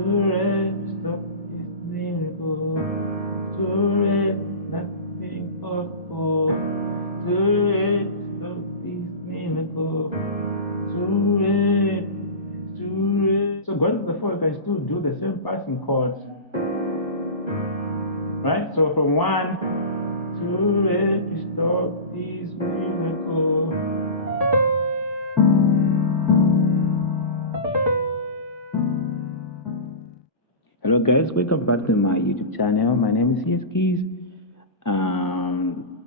red, stop this miracle. Too red, nothing possible. Too red, stop this miracle. Too red, too red. So going to the fourth, I still do the same passing chords. Right? So from 1, too red to stop this miracle. Hello guys, welcome back to my YouTube channel. My name is CSKs.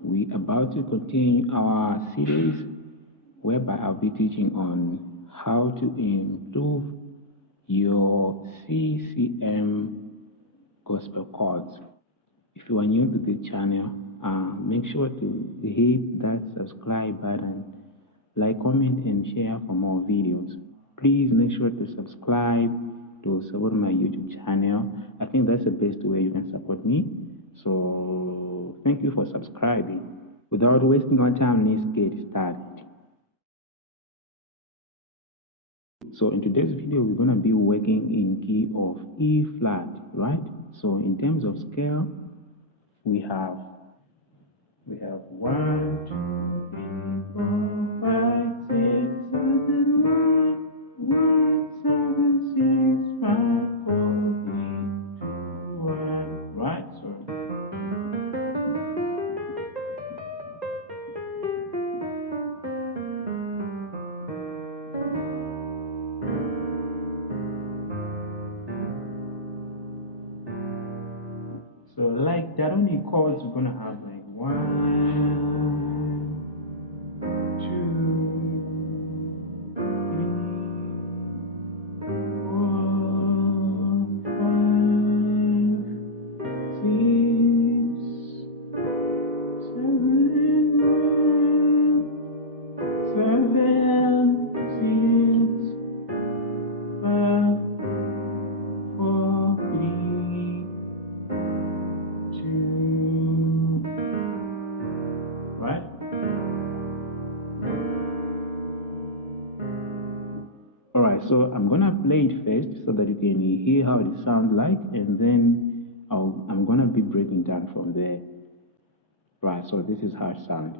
We about to continue our series whereby I'll be teaching on how to improve your CCM gospel chords. If you are new to this channel, make sure to hit that subscribe button, like, comment, and share for more videos. Please make sure to subscribe to support my YouTube channel. I think that's the best way you can support me. So thank you for subscribing. Without wasting our time, let's get started. So in today's video, we're going to be working in key of E flat, right? So in terms of scale, we have 1, 2, 3, 4, 5, 6, 7, 1, 7, 6, 5, 4, 3, 2, 1, right? So like that only chords we're gonna have like 1, 2, 3, 4, 5, 6, 7, 6, 5, 4, 3, 2, right? Alright, so I'm gonna play it first so that you can hear how it sounds like, and then I'm gonna be breaking down from there. Right, so this is how it sounds.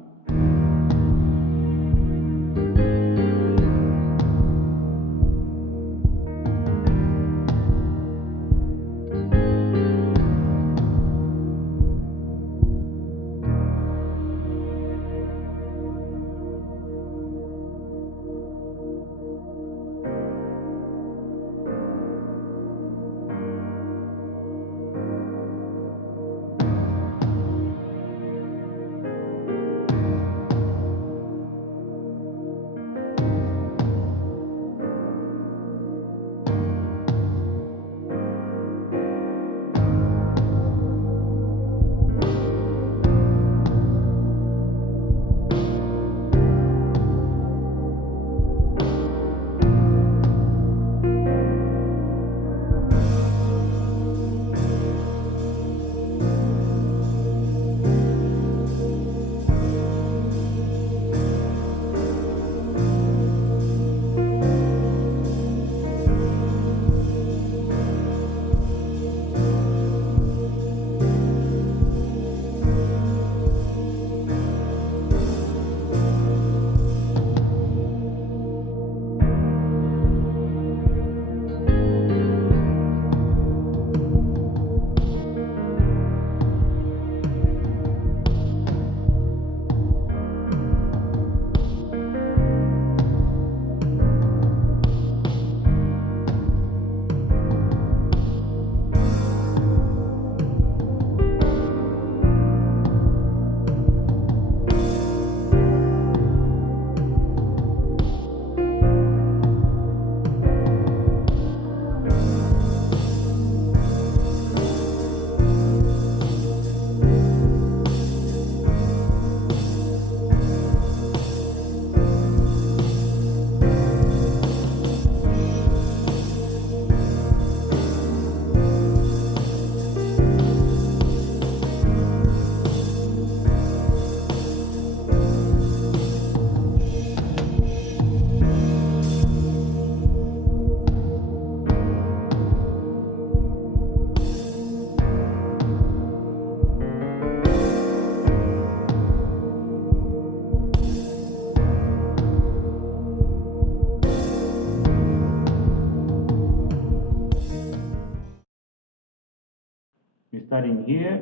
starting here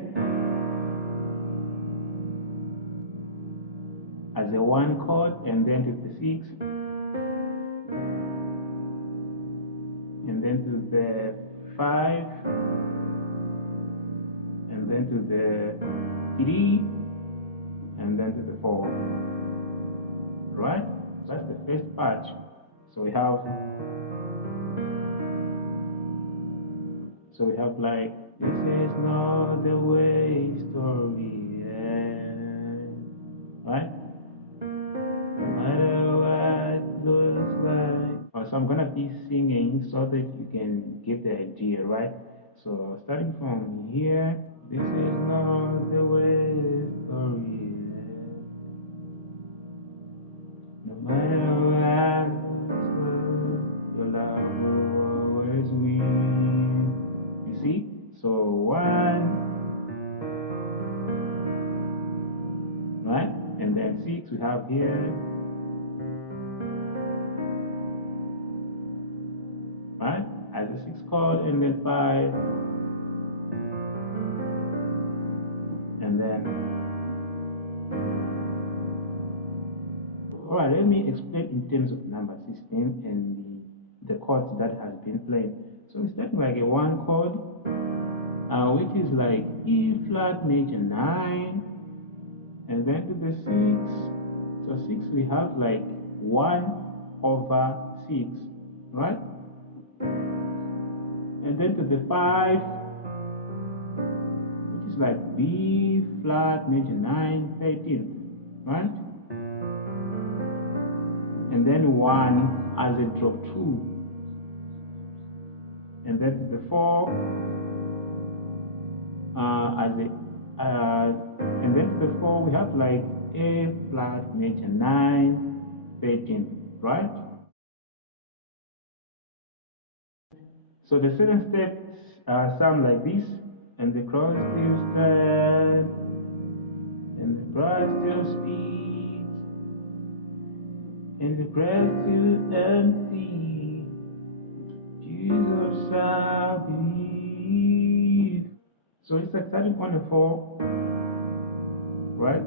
as a 1 chord, and then to the 6, and then to the 5, and then to the 3, and then to the 4. Right? That's the first part. So we have like, this is not the way story ends. Right? No matter what it looks like. So I'm gonna be singing so that you can get the idea, right? So starting from here, this is not the way story ends. No matter what looks like, your love will always win. You see? So 1, right? And then 6 we have here, right? As a 6 chord, and then 5, and then. All right, let me explain in terms of number system and the chords that has been played. So it's starting like a 1 chord, which is like E flat major 9, and then to the 6. So 6 we have like 1 over 6, right? And then to the 5, which is like B flat major 9 13th, right? And then 1 as a drop 2, and then to the 4 as a and then to the 4 we have like A flat major 9 13th, right? So the second step sound like this, and the cross still stands, and the bride still speaks, and the bread still empty. Jesus, I believe. So it's like starting on the 4, right?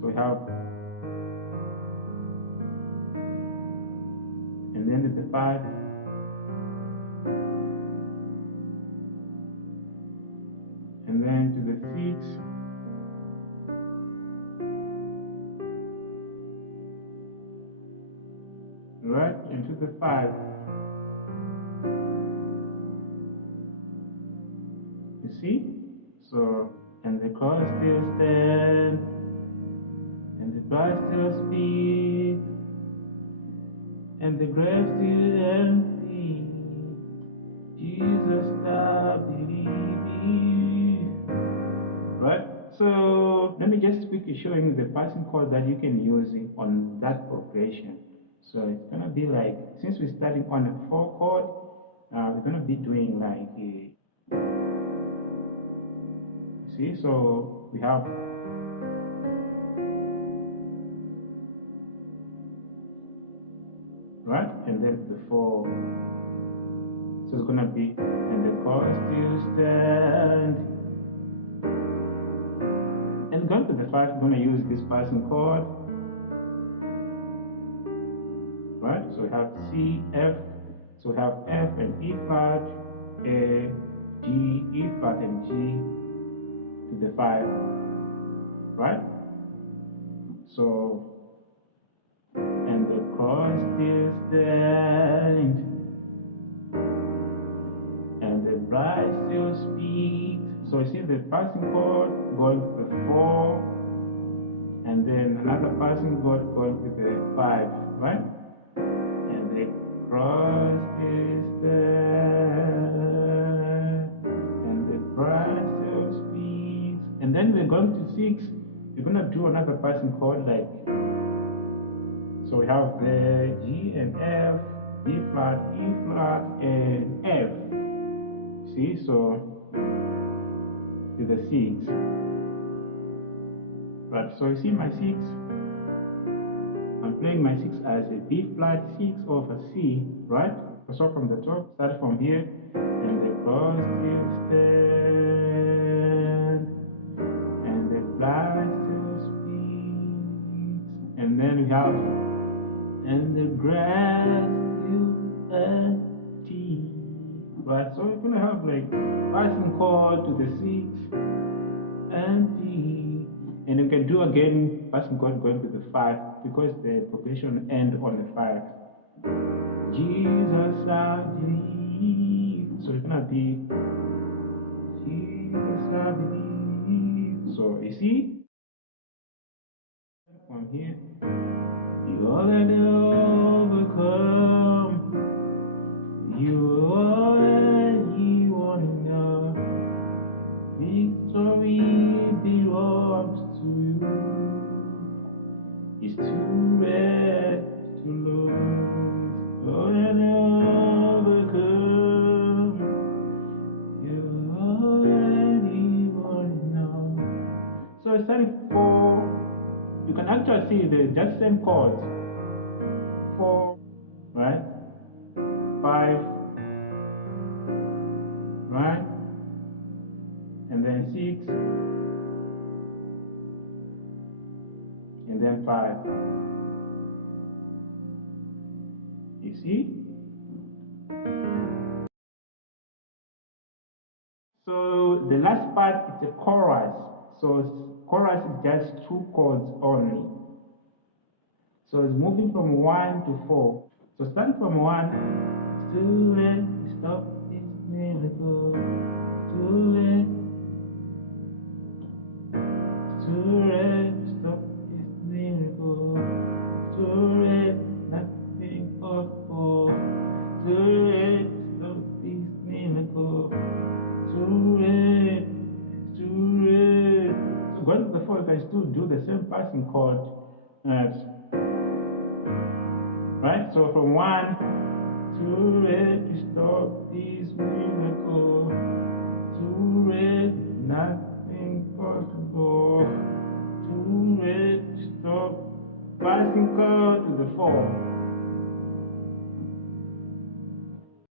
So we have, and then to the 5, and then to the 6, right? And to the 5. You see? So, and the cross still stands, and the bride still speaks, and the grave still empty. Jesus, I believe. Right? So let me just quickly showing the passing chord that you can use on that progression. So it's gonna be like, since we're starting on a 4 chord, we're gonna be doing like a, you see, so we have, right, and then the 4. So it's gonna be, and the chorus still stand. And going to the 5, we're gonna use this passing chord, right? So we have C, F, so we have F and E flat, A, G, E flat and G to the 5, right? So, and the chorus still stand, and the bride still speaks. So you see the passing chord going to the 4, and then another passing chord going to the 5, right? And the cross is there, and the bride still speaks. And then we're going to 6. We're going to do another passing chord like, so we have the G and F, B flat, E flat, and F. See, so to the 6. Right, so you see my 6. I'm playing my 6 as a B flat 6 over C, right? So from the top, start from here, and the cross still stand, and the fly still speaks, and then we have, and the grass still empty. Right, so we're gonna have like passing chord to the 6, empty, and you can do again passing chord going to the 5 because the progression end on the 5. Jesus, I believe. So it's gonna be Jesus, I believe. So you see, from here, you already overcome. You already won enough. Victory belongs to you. It's too red to lose. Already overcome. You already won enough. So it's starting 4. You can actually see the just same chords. 4, right? 5, right? And then 6, and then 5. You see? So the last part is a chorus. So chorus is just 2 chords only. So it's moving from 1 to 4. So starting from 1, it's too late to stop this miracle. It's too late, it's too late to stop this miracle. It's too late, nothing possible. It's too late to stop this miracle. It's too late, it's too late. So going to the 4, you can still do the same passing chord. Right? So from 1, too late to stop this miracle.